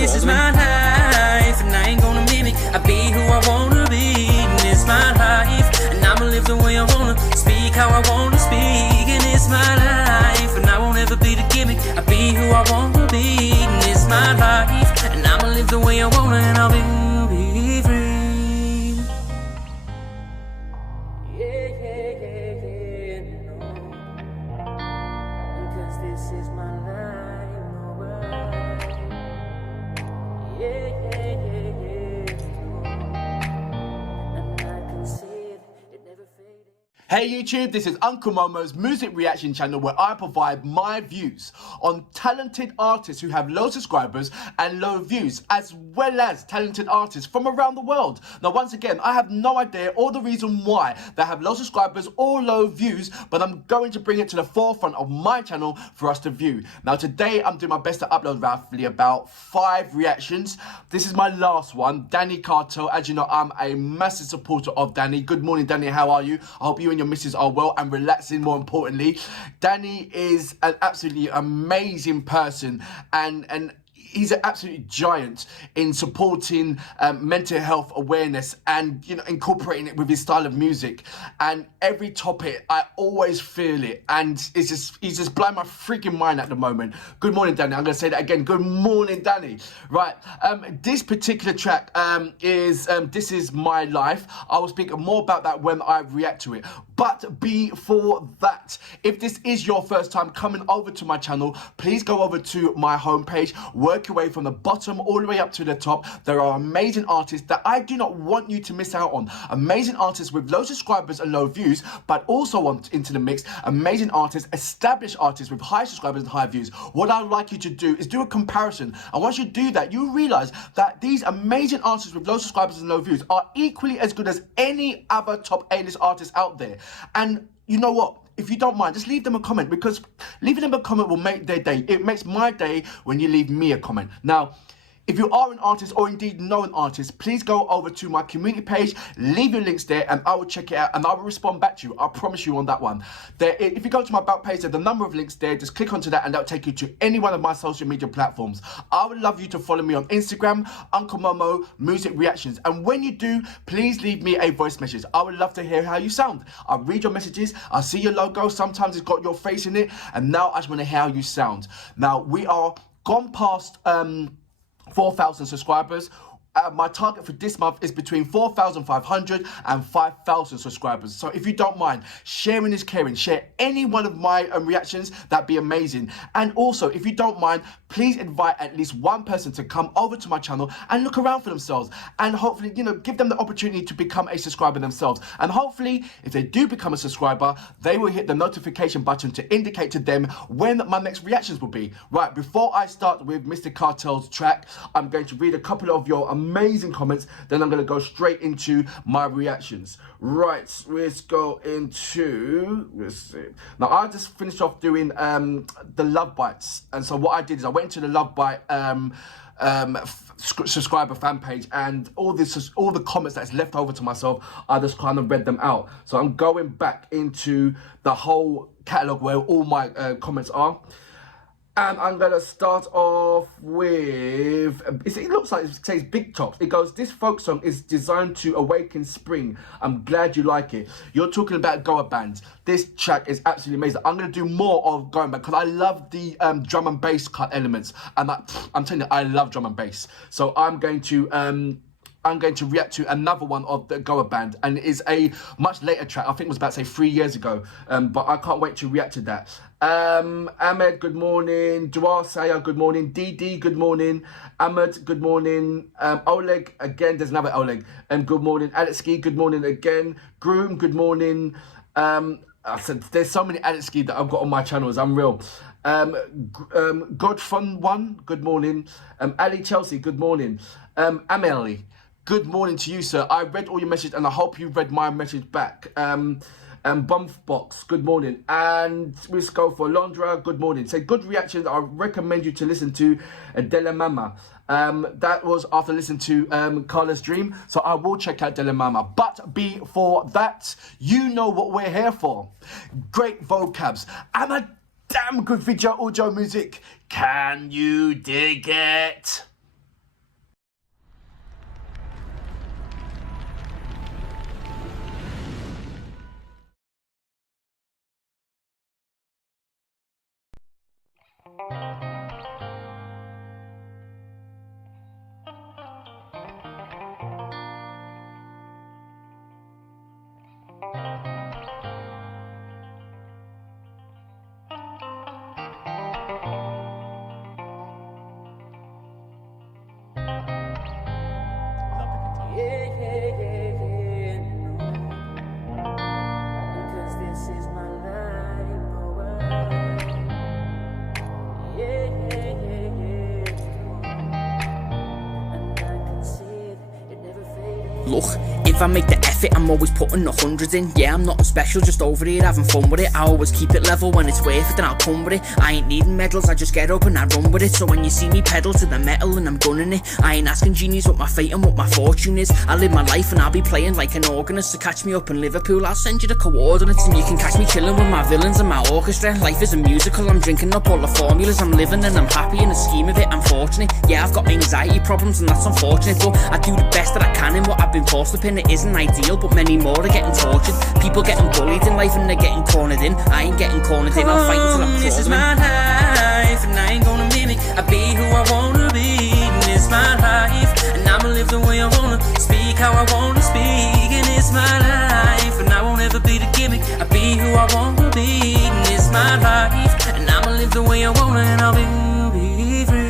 this is my life, and I ain't gonna mimic. I be who I wanna be, and it's my life, and I'ma live the way I wanna, speak how I wanna speak, and it's my life, and I won't ever be the gimmick. I be who I wanna be, and it's my life, and I'ma live the way I wanna, and I'll be free. Because this is my life, no way. And I can see it, it never faded. Hey YouTube, this is Uncle Momo's music reaction channel where I provide my views on talented artists who have low subscribers and low views, as well as talented artists from around the world. Now once again, I have no idea or the reason why they have low subscribers or low views, but I'm going to bring it to the forefront of my channel for us to view. Now today I'm doing my best to upload roughly about 5 reactions. This is my last one, Danny Kartel. As you know, I'm a massive supporter of Danny. Good morning, Danny, how are you? I hope you and your missus are well and relaxing, more importantly. Danny is an absolutely amazing person, and he's an absolute giant in supporting mental health awareness and, you know, incorporating it with his style of music. And every topic, I always feel it, and he's just blowing my freaking mind at the moment. Good morning, Danny. I'm going to say that again. Good morning, Danny. Right. This particular track is This Is My Life. I will speak more about that when I react to it. But before that, if this is your first time coming over to my channel, please go over to my homepage, work your way from the bottom all the way up to the top. There are amazing artists that I do not want you to miss out on. Amazing artists with low subscribers and low views, but also want into the mix amazing artists, established artists with high subscribers and high views. What I'd like you to do is do a comparison. And once you do that, you realize that these amazing artists with low subscribers and low views are equally as good as any other top A-list artists out there. And you know what? If you don't mind, just leave them a comment, because leaving them a comment will make their day. It makes my day when you leave me a comment. Now, if you are an artist or indeed know an artist, please go over to my community page, leave your links there, and I will check it out and I will respond back to you. I promise you on that one. There, if you go to my about page, there's a number of links there. Just click onto that and that'll take you to any one of my social media platforms. I would love you to follow me on Instagram, Uncle Momo Music Reactions. And when you do, please leave me a voice message. I would love to hear how you sound. I read your messages, I see your logo, sometimes it's got your face in it, and now I just want to hear how you sound. Now, we are gone past 4,000 subscribers. My target for this month is between 4,500 and 5,000 subscribers. So if you don't mind, sharing is caring. Share any one of my reactions, that'd be amazing. And also, if you don't mind, please invite at least one person to come over to my channel and look around for themselves. And hopefully, you know, give them the opportunity to become a subscriber themselves. And hopefully, if they do become a subscriber, they will hit the notification button to indicate to them when my next reactions will be. Right, before I start with Mr. Kartel's track, I'm going to read a couple of your amazing comments, then I'm going to go straight into my reactions. Right, let's go into, let's see. Now, I just finished off doing the Love Bites, and so what I did is I went into the Love Bite subscriber fan page, and all the comments that's left over to myself, I just kind of read them out. So I'm going back into the whole catalogue where all my comments are. And I'm going to start off with, it looks like it says Big Tops. It goes, this folk song is designed to awaken spring. I'm glad you like it. You're talking about Goa bands. This track is absolutely amazing. I'm going to do more of Goa band because I love the drum and bass cut elements. And I'm telling you, I love drum and bass. So I'm going to react to another one of the Goa band, and it is a much later track. I think it was about, say, 3 years ago, but I can't wait to react to that. Ahmed, good morning. Dwar Saya, good morning. DD, good morning. Ahmed, good morning. Oleg, again, there's another Oleg. Good morning. Alexki, good morning again. Groom, good morning. I said there's so many Alexki that I've got on my channels, unreal. Godfun1, good morning. Ali Chelsea, good morning. Amelie, good morning to you, sir. I read all your messages and I hope you read my message back. Bumfbox, good morning. And let's go for Londra, good morning. Say good reactions. I recommend you to listen to Della Mama. That was after listening to Carla's Dream. So I will check out Della Mama. But before that, you know what we're here for. Great vocabs and a damn good video audio music. Can you dig it? Because this is my life, and I can see it, it never faded. Look, if I make the effort, I'm always putting the hundreds in. Yeah, I'm nothing special, just over here having fun with it. I always keep it level, when it's worth it, then I'll come with it. I ain't needing medals, I just get up and I run with it. So when you see me pedal to the metal and I'm gunning it, I ain't asking genies what my fate and what my fortune is. I live my life and I'll be playing like an organist. So catch me up in Liverpool, I'll send you the coordinates, and you can catch me chilling with my villains and my orchestra. Life is a musical, I'm drinking up all the formulas. I'm living and I'm happy in the scheme of it, I'm fortunate. Yeah, I've got anxiety problems and that's unfortunate, but I do the best that I can in what I've been forced upon. It isn't ideal, but many more are getting tortured. People getting bullied in life and they're getting cornered in. I ain't getting cornered in, I'll fight until I'm This is crawling. my life, and I ain't gonna mimic. I be who I wanna be, and it's my life, and I'ma live the way I wanna, speak how I wanna speak, and it's my life, and I won't ever be the gimmick. I be who I wanna be, and it's my life, and I'ma live the way I wanna, and I'll be free.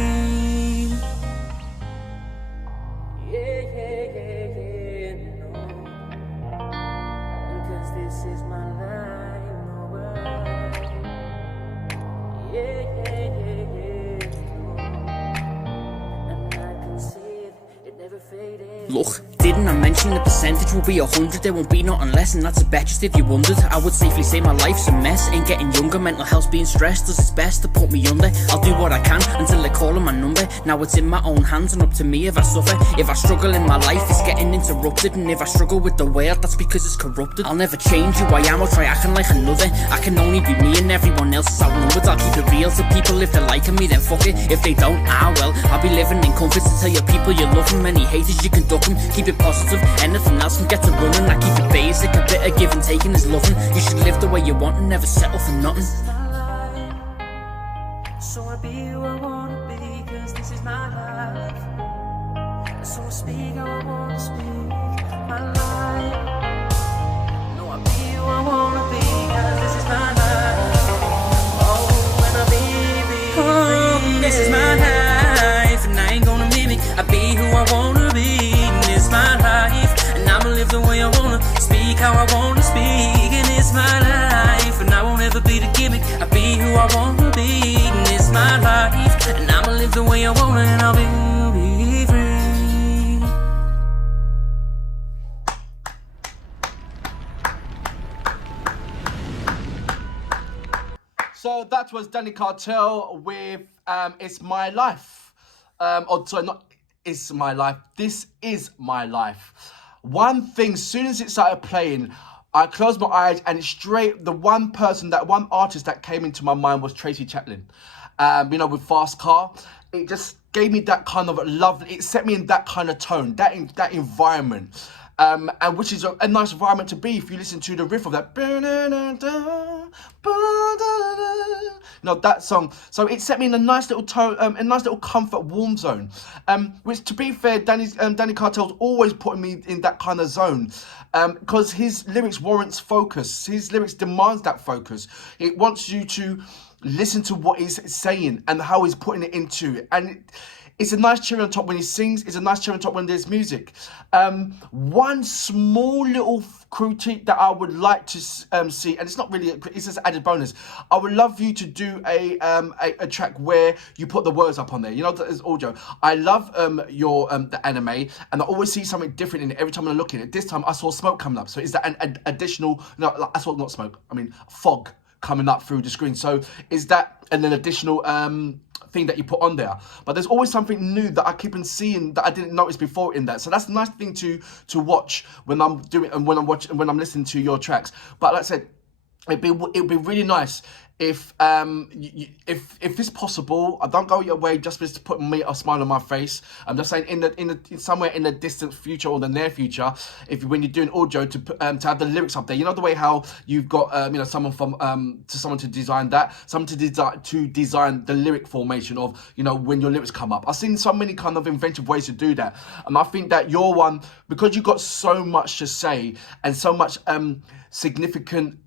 Because this is my life, and I can see it, it never faded. Look, didn't I mention the percentage will be 100? There won't be nothing less, and that's a bet just if you wondered. I would safely say my life's a mess. Ain't getting younger, mental health's being stressed, does its best to put me under. I'll do what I can until they're calling my number. Now it's in my own hands and up to me if I suffer. If I struggle in my life, it's getting interrupted, and if I struggle with the world, that's because it's corrupted. I'll never change who I am or try acting like another. I can only be me and everyone else is outnumbered. I'll keep it real to people. If they like me, then fuck it. If they don't, well, I'll be living in comfort to tell your people you love them. Any haters, you can duck them. Keep it positive, anything else can get to running. I keep it basic, a bit of give and taking is loving. You should live the way you want and never settle for nothing. So I be who I wanna be, cause this is my life. So I speak how I wanna speak, my life. No, I be who I wanna be, cause this is my life. Oh, when I be, this is my life, and I ain't gonna mimic. I be who I wanna be, and it's my life, and I'ma live the way I wanna, speak how I wanna speak, and it's my life, and I won't ever be the gimmick. I be who I wanna be, and it's my life, and I'ma live the way I wanna, and I'll be free. So that was Danny Kartel with It's My Life. Sorry, not It's My Life. This is my life. One thing, soon as it started playing, I closed my eyes and the one artist that came into my mind was Tracy Chaplin. With Fast Car. It just gave me that kind of love. It set me in that kind of tone, that environment. And which is a nice environment to be if you listen to the riff of that. That song. So it set me in a nice little tone, a nice little comfort, warm zone. Which, to be fair, Danny Kartel's always putting me in that kind of zone. Because his lyrics warrants focus. His lyrics demands that focus. It wants you to listen to what he's saying and how he's putting it into it. And it's a nice cherry on top when he sings. It's a nice cherry on top when there's music. One small little critique that I would like to see, and it's not really, it's just added bonus. I would love you to do a track where you put the words up on there. There's audio. I love the anime, and I always see something different in it every time I look at it. This time I saw smoke coming up. So is that an additional? No, I saw not smoke. I mean fog coming up through the screen. So is that an additional thing that you put on there? But there's always something new that I keep on seeing that I didn't notice before in that. So that's a nice thing to watch when I'm doing and when I'm listening to your tracks. But like I said, it'd be really nice if it's possible, don't go your way just to put me a smile on my face. I'm just saying in somewhere in the distant future or the near future, when you're doing audio to have the lyrics up there, you know the way how you've got someone to design that, someone to design the lyric formation of when your lyrics come up. I've seen so many kind of inventive ways to do that, and I think that your one, because you've got so much to say and so much significant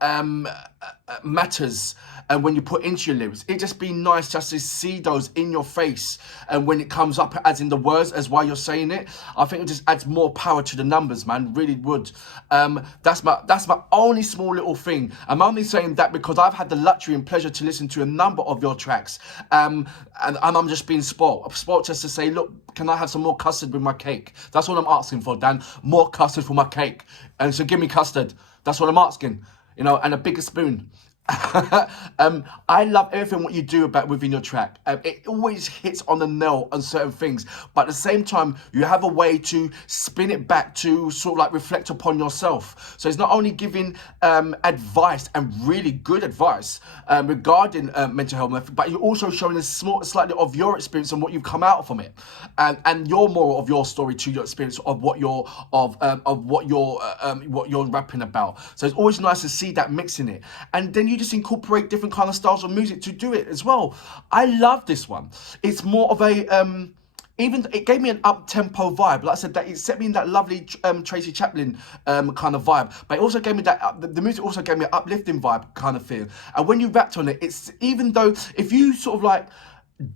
matters, and when you put into your lyrics, it just be nice just to see those in your face, and when it comes up as in the words as while you're saying it, I think it just adds more power to the numbers, man. Really would. That's my only small little thing. I'm only saying that because I've had the luxury and pleasure to listen to a number of your tracks, and I'm just being spoiled just to say, look, can I have some more custard with my cake? That's all I'm asking for, Dan. More custard for my cake, and so give me custard. That's what I'm asking, and a bigger spoon. I love everything what you do within your track. It always hits on the nail on certain things, but at the same time you have a way to spin it back to sort of like reflect upon yourself. So it's not only giving advice, and really good advice regarding mental health, but you're also showing slightly of your experience and what you've come out from it, and your moral of your story to your experience of what you're rapping about. So it's always nice to see that mixing it, and then you just incorporate different kind of styles of music to do it as well. I love this one. It's more of a it gave me an up-tempo vibe. Like I said, that it set me in that lovely Tracy Chaplin kind of vibe, but it also gave me that the music also gave me an uplifting vibe kind of feel. And when you rapped on it, it's, even though if you sort of like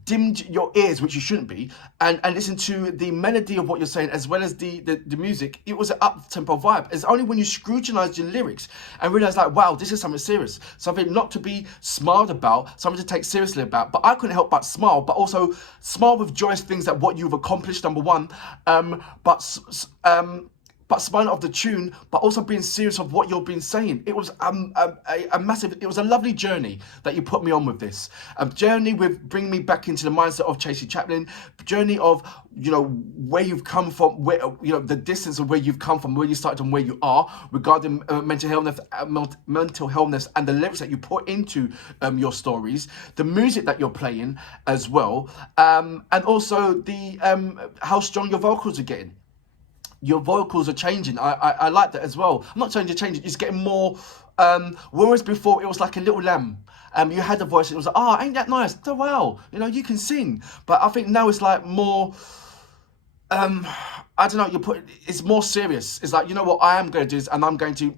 dimmed your ears, which you shouldn't be, and listen to the melody of what you're saying as well as the music, it was an up-tempo vibe. It's only when you scrutinize your lyrics and realize, like, wow, this is something serious, something not to be smiled about, something to take seriously about. But I couldn't help but smile, but also smile with joyous things that what you've accomplished, number one, but smiling of the tune, but also being serious of what you've been saying. It was a massive, it was a lovely journey that you put me on with this. A journey with bringing me back into the mindset of Tracy Chaplin, journey of, where you've come from, where, the distance of where you've come from, where you started and where you are regarding mental health and the lyrics that you put into your stories, the music that you're playing as well, and also the how strong your vocals are getting. Your vocals are changing. I like that as well. I'm not saying you're changing, it's getting more, whereas before it was like a little lamb. You had a voice and it was like, oh, ain't that nice? Oh, wow, you can sing. But I think now it's like more, I don't know, it's more serious. It's like, what, I am going to do this, and I'm going to,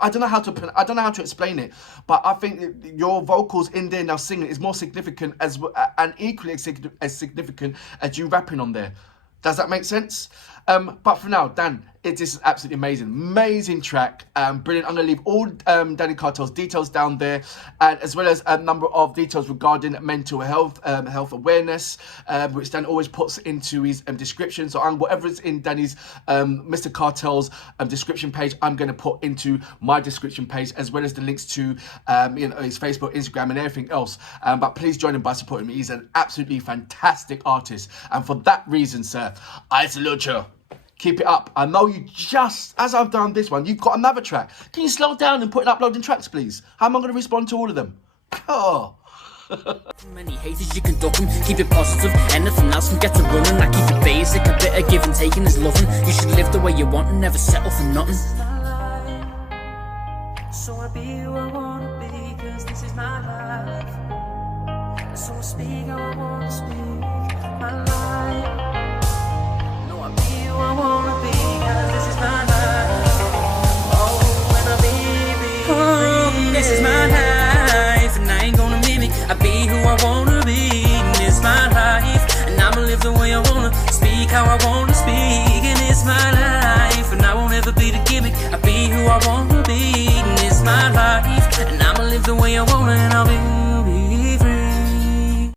I don't know how to explain it, but I think your vocals in there now singing is more significant and equally as significant as you rapping on there. Does that make sense? But for now, Dan, this is absolutely amazing track, brilliant. I'm going to leave all Danny Kartel's details down there, and as well as a number of details regarding mental health, health awareness, which Dan always puts into his description. So whatever's in Danny's, Mr. Kartel's description page, I'm going to put into my description page, as well as the links to his Facebook, Instagram, and everything else. But please join him by supporting me. He's an absolutely fantastic artist, and for that reason, sir, I salute you. Keep it up. I know you just, as I've done this one, you've got another track. Can you slow down and put in uploading tracks, please? How am I going to respond to all of them? Oh. Many haters, you can duck them, keep it positive. Anything else can get to running. I keep it basic, a bit of give and taking is loving. You should live the way you want and never settle for nothing. So I be who I wanna be, cause this is my life. So I speak how I wanna speak, my life. I wanna be, cause this is my life. Oh, when I be, this is my life, and I ain't gonna mimic. I be who I wanna be, and it's my life, and I'ma live the way I wanna, speak how I wanna.